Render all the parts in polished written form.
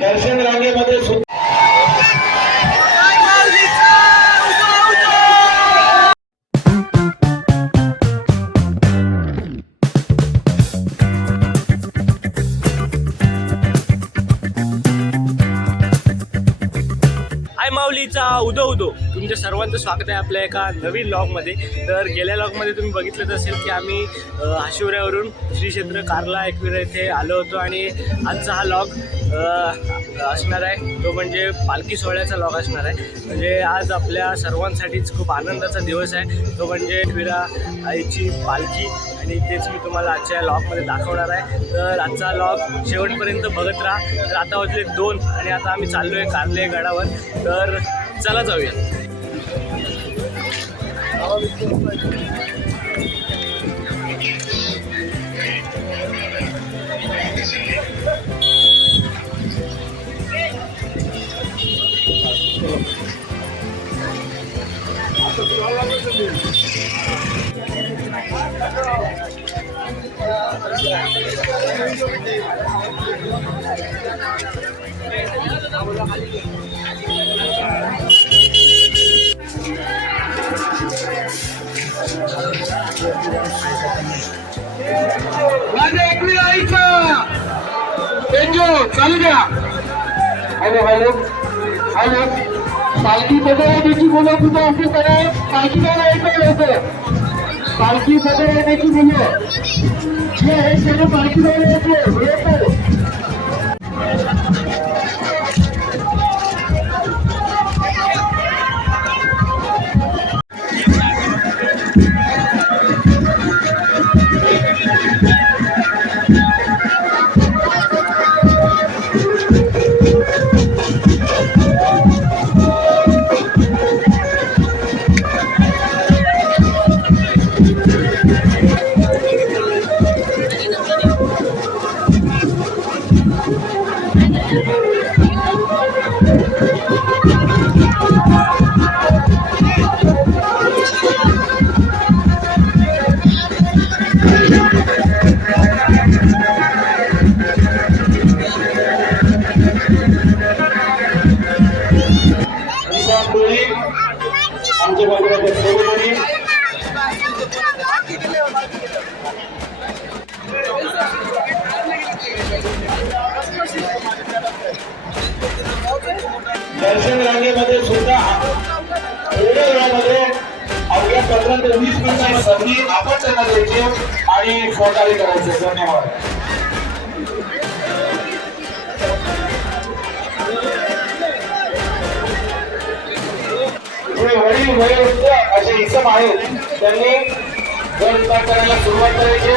दर्शन रांगेमध्ये माऊलीचा उदो उदो तुमच्या सर्वांचं स्वागत आहे आपल्या एका नवीन लॉगमध्ये. तर गेल्या लॉगमध्ये तुम्ही बघितलंच असेल की आम्ही हाशिवऱ्यावरून श्री क्षेत्र कार्ला एकविरा येथे आलो होतो आणि आजचा हा लॉग असणार आहे तो म्हणजे पालखी सोहळ्याचा लॉग असणार आहे. म्हणजे आज आपल्या सर्वांसाठीच खूप आनंदाचा दिवस आहे तो म्हणजे एकविरा आईची पालखी आणि तेच मी तुम्हाला आजच्या लॉगमध्ये दाखवणार आहे. तर आजचा लॉग शेवटपर्यंत बघत राहा. तर आता वाजले 2 आणि आता आम्ही चाललो आहे कार्ले गडावर. तर चला जाऊया. चालू द्या. हॅलो हॅलो हॅलो पालखी बदलण्याची मुलं कुठं असेल तर पालखी जायला ऐकलं होतं. पालखी बदलण्याची मुलं जे आहे त्याला पालखी जायला येतो. आमच्या बाजूला सर्वजणी दर्शन रांगेमध्ये सुद्धा थोड्या वेळामध्ये अवघ्या 15 ते 20 मिनिटांची संधी आपण त्यांना द्यायची आणि सहकार्य करायचे. धन्यवाद. वडील वयोवृद्ध असे इसम आहेत त्यांनी घर उतार करायला सुरुवात करायची.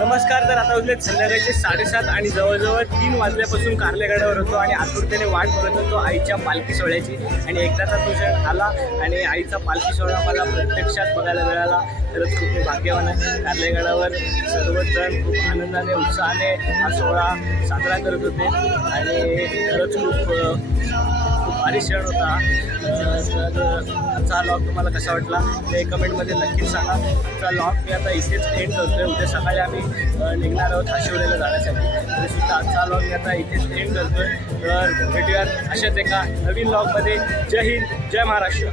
नमस्कार. तर आता उरले संध्याकाळचे 7:30 आणि जवळजवळ 3 वाजल्यापासून कारलेगडावर होतो आणि आतुरतेने वाट बघत होतो आईच्या पालखी सोहळ्याची. आणि एकदाचा तो क्षण आला आणि आईचा पालखी सोहळा मला प्रत्यक्षात बघायला मिळाला. खरंच खूप मी भाग्यवान आहे. कारलेगडावर सर्वच जण खूप आनंदाने उत्साहाने हा सोहळा साजरा करत होते आणि खरंच खूप भारी क्षण होता. तर आजचा लॉग तुम्हाला कसा वाटला ते कमेंटमध्ये नक्कीच सांगा. आजचा लॉग मी आता इथेच एंड करतो आहे. उद्या सकाळी आम्ही निघणार आहोत हाशिवऱ्याला जाण्यासाठी. तरीसुद्धा आजचा लॉग मी आता इथेच एंड करतो आहे. तर भेटूयात अशाच एका नवीन लॉगमध्ये. जय हिंद, जय महाराष्ट्र.